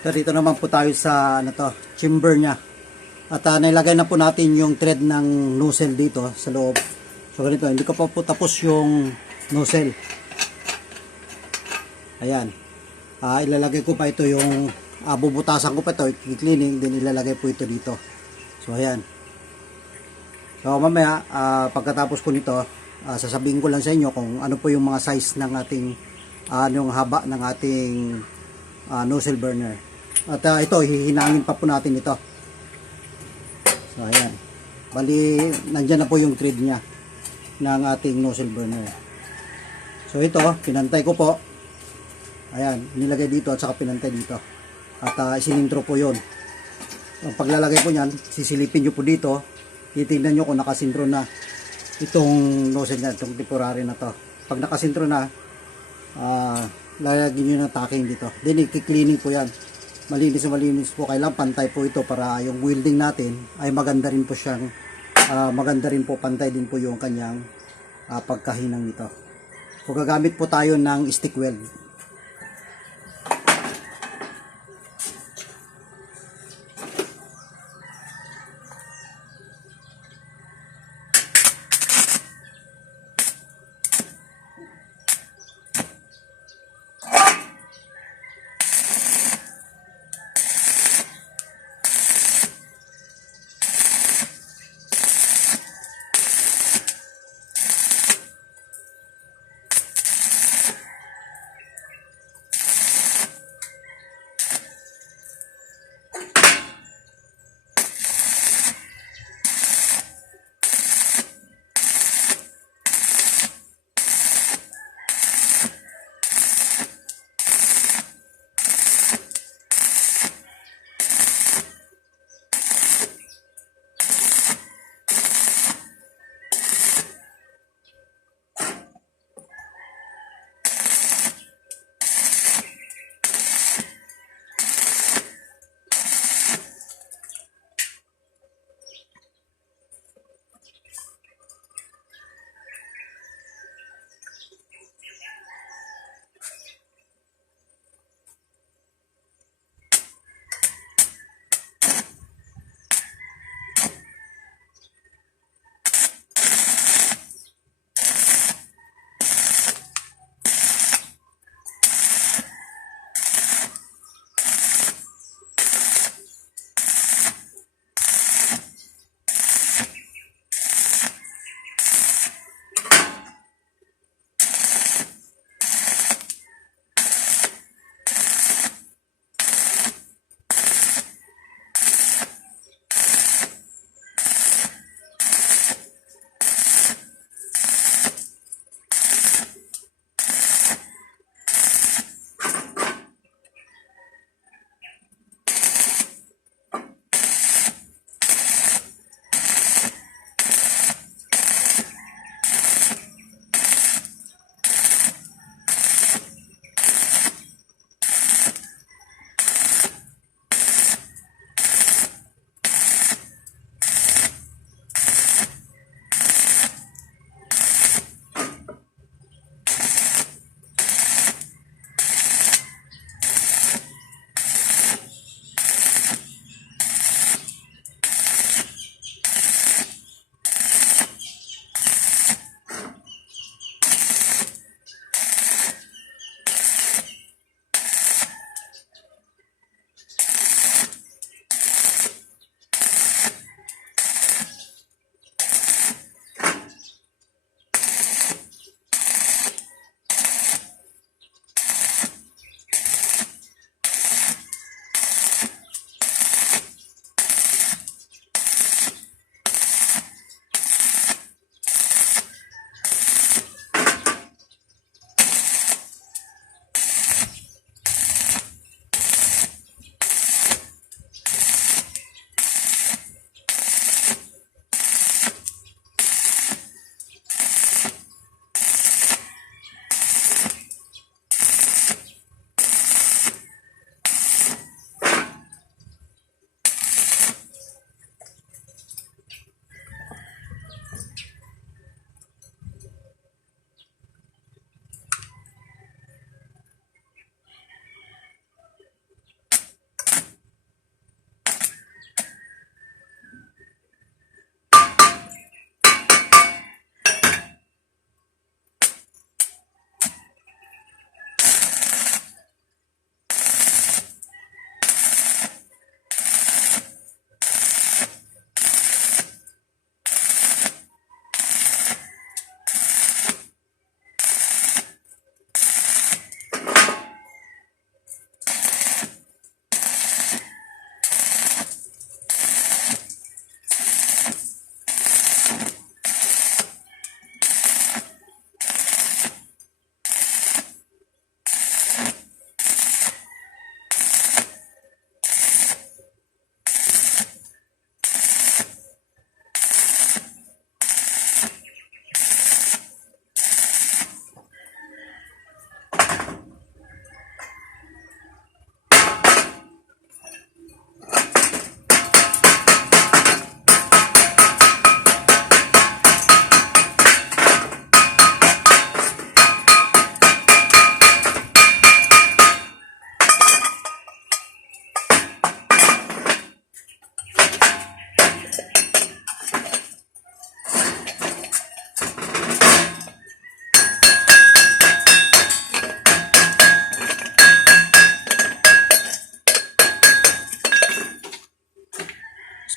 So, dito naman po tayo sa chamber niya. At nilagay na po natin yung thread ng nozzle dito sa loob. So ganito, hindi ko pa po tapos yung nozzle. Ayan. Ilalagay ko pa ito yung bubutasan ko pa ito, i-cleaning, din ilalagay po ito dito. So ayan. So mamaya, pagkatapos ko nito, sasabihin ko lang sa inyo kung ano po yung mga size ng ating yung haba ng ating nozzle burner. At ito, hihinangin pa po natin ito. So ayan. Bali, nandyan na po yung thread niya ng ating nozzle burner. So ito, pinantay ko po. Ayan, nilagay dito at saka pinantay dito. At isinintro po yun. Ang paglalagay po niyan, sisilipin nyo po dito. Titignan nyo kung nakasintro na itong nozzle na, itong temporary na to. Pag nakasintro na, lalagyan nyo ng tacking dito. Then, i-cleaning po yan. Malinis na malinis po. Kailangan pantay po ito para yung welding natin ay maganda rin po siyang, maganda rin po, pantay din po yung kanyang pagkahinang nito. So, gagamit po tayo ng stick weld.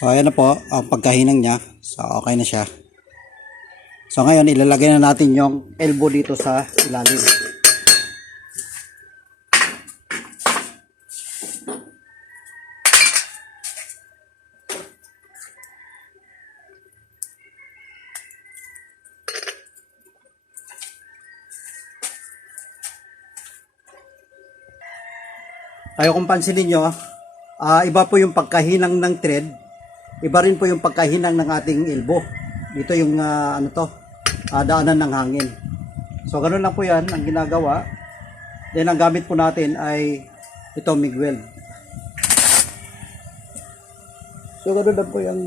So ayan na po ang pagkahinang niya. So okay na siya. So ngayon ilalagay na natin yung elbow dito sa ilalim. Kaya kung pansinin nyo, iba po yung pagkahinang ng thread, iba rin po yung pagkahinang ng ating elbow. Dito yung daanan ng hangin. So ganun lang po yan ang ginagawa. Then ang gamit po natin ay ito, MIG weld. So ganun lang po yan.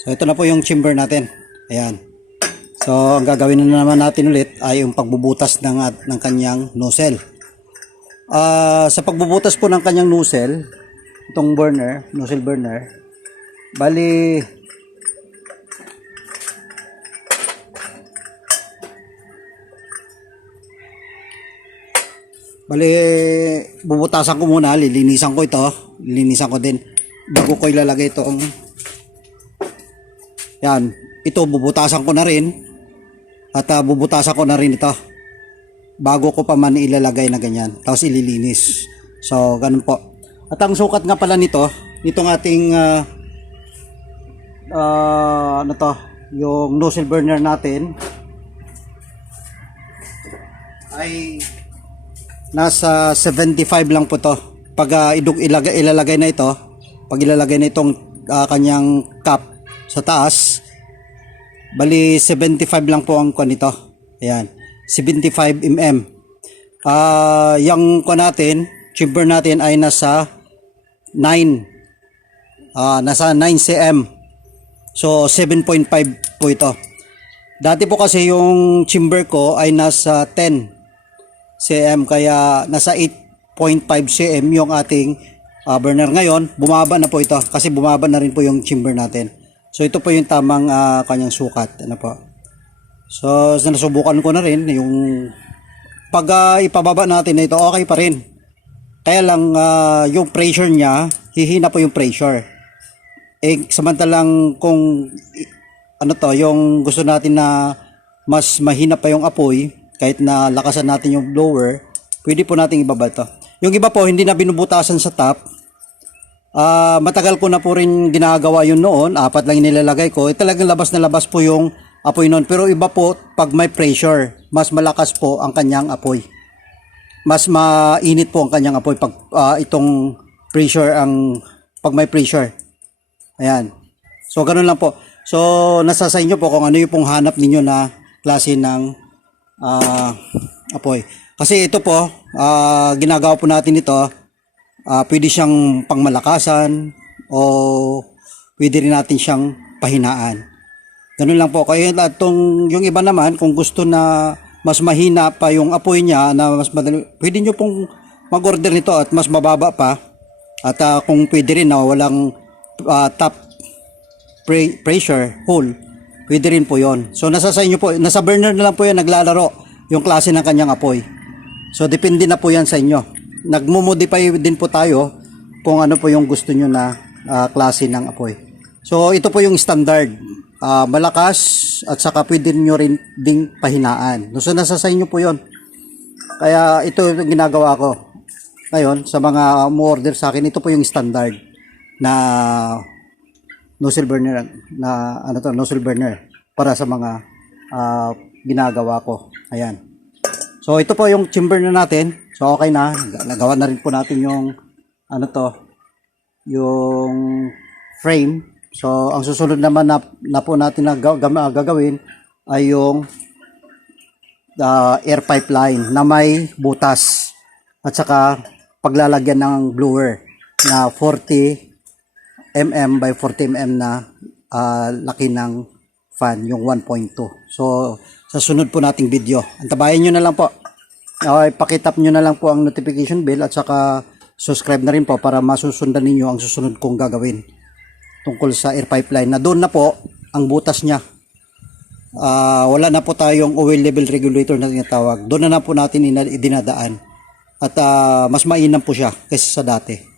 So ito na po yung chamber natin. Ayan. So ang gagawin na naman natin ulit ay yung pagbubutas ng kanyang nozzle. Sa pagbubutas po ng kanyang nozzle, itong burner, nozzle burner, bali bubutasan ko muna, lilinisan ko ito, lilinisan ko din bago ko ilalagay itong yan, ito bubutasan ko na rin at bubutasan ko na rin ito bago ko pa man ilalagay na ganyan, tapos ililinis. So ganun po. At ang sukat nga pala nito, itong ating yung nozzle burner natin ay nasa 75 lang po to. Pag ilalagay na ito, pag ilalagay na itong kanyang cap sa taas, bali 75 lang po ang kuan nito. Ayan, 75 mm. Yung kuan natin, chamber natin ay nasa 9 cm. So 7.5 po ito. Dati po kasi yung chamber ko ay nasa 10 cm, kaya nasa 8.5 cm yung ating burner. Ngayon bumaba na po ito kasi bumaba na rin po yung chamber natin. So ito po yung tamang kanyang sukat. Ano po? So nasubukan ko na rin yung pag ipababa natin na ito, okay pa rin. Kaya lang yung pressure niya, hihina po yung pressure. Samantalang kung yung gusto natin na mas mahina pa yung apoy, kahit na lakasan natin yung blower, pwede po nating ibaba ito. Yung iba po hindi na binubutasan sa top. Matagal ko na po rin ginagawa yun noon, 4 lang nilalagay ko. Talagang labas na labas po yung apoy noon. Pero iba po pag may pressure, mas malakas po ang kanyang apoy. Mas mainit po ang kanyang apoy pag itong pressure, pag may pressure. Ayan. So ganun lang po. So nasa sa inyo po kung ano yung pong hanap ninyo na klase ng apoy. Kasi ito po, ginagawa po natin ito, pwede siyang pangmalakasan o pwede rin natin siyang pahinaan. Ganun lang po. Kaya yung iba naman, kung gusto na mas mahina pa yung apoy niya, na mas madali, pwede nyo pong mag-order nito at mas mababa pa. At kung pwede rin na walang top pressure hole, pwede rin po yon. So nasa sa inyo po, nasa burner na lang po yan naglalaro yung klase ng kanyang apoy. So depende na po yan sa inyo. Nagmo-modify din po tayo kung ano po yung gusto nyo na klase ng apoy. So ito po yung standard. Malakas at saka pwede nyo rin ding pahinaan. So nasa sa inyo po yon. Kaya ito yung ginagawa ko. Ngayon, sa mga umorder sa akin, ito po yung standard na nozzle burner nozzle burner para sa mga ginagawa ko. Ayan. So ito po yung chamber na natin. So okay na. Nagawa na rin po natin yung yung frame. So ang susunod naman na po natin na gagawin ay yung air pipeline na may butas at saka paglalagyan ng blower na 40 mm by 40 mm na laki ng fan, yung 1.2. So sa sunod po nating video, antabayan nyo na lang po. Pakitap nyo na lang po ang notification bell at saka subscribe na rin po para masusundan ninyo ang susunod kong gagawin tungkol sa air pipeline na doon na po ang butas niya. Wala na po tayong oil level regulator na tinatawag. Doon na po natin dinadaan at mas mainam po siya kaysa sa dati.